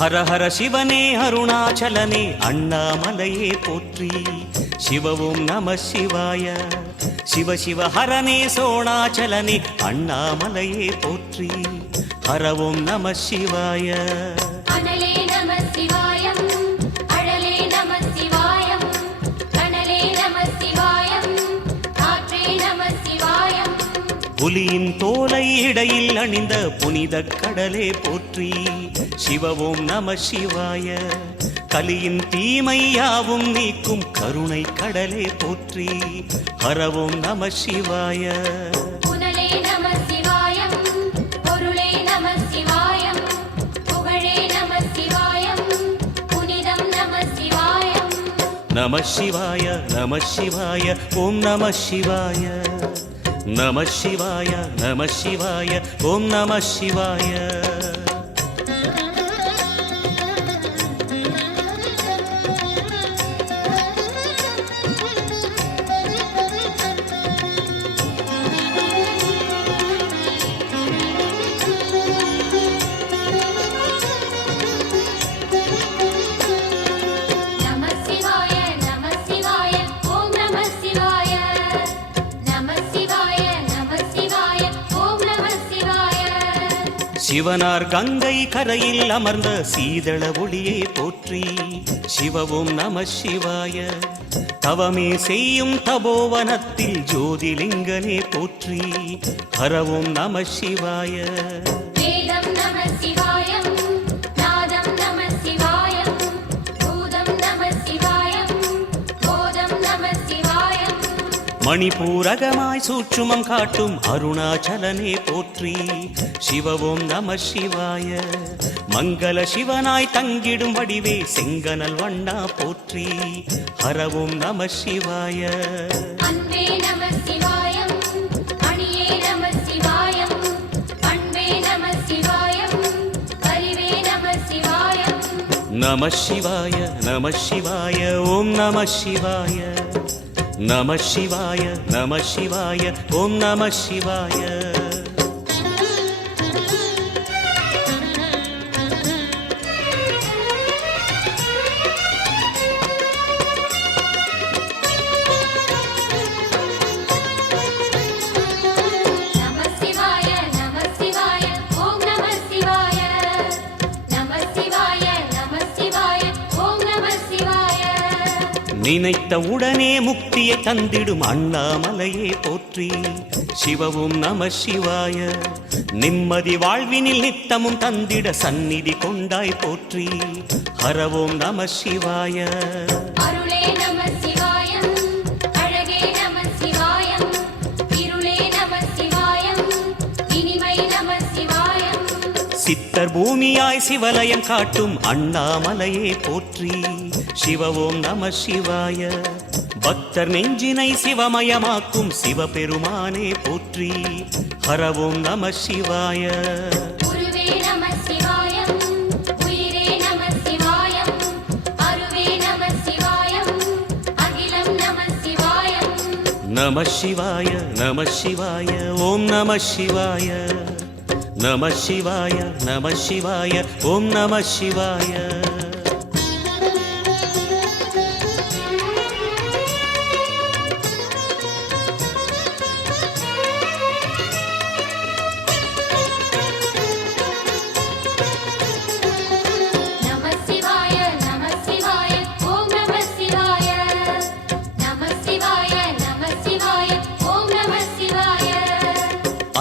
ஹர ஹர சிவனே அருணாச்சலனே அண்ணாமலையே போற்றி. சிவவும் நம சிவாய. சிவ சிவ ஹரனே சோணாச்சலனே அண்ணாமலையே போற்றி. ஹரவும் நம சிவாய. அனலே நம சிவாயம், அழலே நம சிவாயம், கனலே நம சிவாயம், காற்றே நம சிவாயம். புலியின் தோலை இடையில் அணிந்த புனித கடலே போற்றி. சிவவும் நம சிவாய. கலியின் தீமையாவும் நீக்கும் கருணை கடலே போற்றி. ஹரவும் நம சிவாய. புனலே நம சிவாயம், பொருளே நம சிவாயம், புகழே நம சிவாயம், புனிதம் நம சிவாயம். நம சிவாய நம சிவாய ஓம் நம சிவாய. நம சிவாய நம சிவாய ஓம் நம சிவாய. சிவனார் கங்கை கரையில் அமர்ந்த சீதள ஒளியே போற்றி. சிவவும் நம சிவாய. தவமே செய்யும் தபோவனத்தில் ஜோதிலிங்கனே போற்றி. ஹரவும் நம சிவாய. வேதம் நம சிவாயம், நாதம் நம சிவாயம், பூதம் நம சிவாயம், போதம் நம சிவாயம். மணிபூரகமாய் சூட்சுமம் காட்டும் அருணாச்சலனே போற்றி. சிவவும் நம சிவாய. மங்கள சிவனாய் தங்கிடும் வடிவே செங்கனல் வண்ணா போற்றி. ஹரவும் நம சிவாய. அன்பே நம சிவாயம், அணியே நம சிவாயம், பண்பே நம சிவாயம், அறிவே நம சிவாயம். நம சிவாய நம சிவாய ஓம் நம சிவாய. நம சிவாய நம சிவாய ஓம் நம சிவாய. நினைத்த உடனே முக்தியை தந்திடும் அண்ணாமலையே போற்றி. சிவவும் நம சிவாய. நிம்மதி வாழ்வினில் நித்தமும் தந்திட சந்நிதி கொண்டாய் போற்றி. ஹரவோம் நம சிவாய. அருளே நம சிவாயம், அழகே நம சிவாயம், இருளே நம சிவாயம், இனிமை நம சிவாயம். சித்தர் பூமியாய் சிவலயம் காட்டும் அண்ணாமலையே போற்றி. சிவவோம் நம சிவாய. பக்தர் நெஞ்சினை சிவமயமாக்கும் சிவபெருமானே போற்றி. ஹரவோம் நம சிவாய. குருவே நம சிவாயம், உயிரே நம சிவாயம், அருவே நம சிவாயம், அகிலம் நம சிவாயம். நம சிவாய நம சிவாய ஓம் நம சிவாய. நம சிவாய நம சிவாய ஓம் நம சிவாய.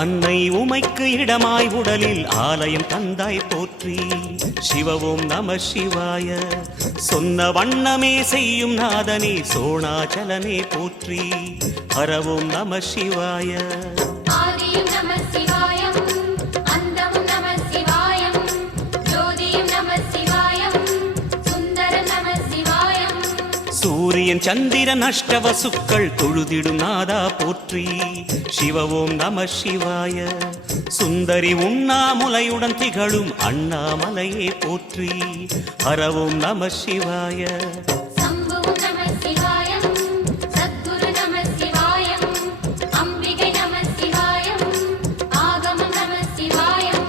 அன்னை உமைக்கு இடமாய் உடலில் ஆலயம் தந்தாய் போற்றி. சிவவோம் நம சிவாய. சொன்ன வண்ணமே செய்யும் நாதனே சோணாச்சலனே போற்றி. ஹரவோம் நம சிவாய. ஆதியும் நம சிவாயம், அந்தமும் நம சிவாயம், ஜோதியும் நம சிவாயம், சுந்தரம் நம சிவாயம். சூரியன் சந்திரன் அஷ்டவசுக்கள் தொழுதிடும் நாதா போற்றி. சிவவோம் நம சிவாய. சுந்தரி உண்ணாமுலையுடன் திகழும் அண்ணாமலையே போற்றி. ஹரவோம் நம சிவாய. சம்புவும் நம சிவாயம், சத்குரு நம சிவாயம், அம்பிகை நம சிவாயம், ஆகமம் நம சிவாயம்.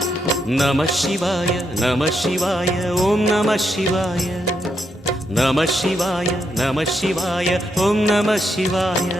நம சிவாய நம சிவாய ஓம் நம சிவாய நம சிவாய நம சிவாய ஓம் நம சிவாய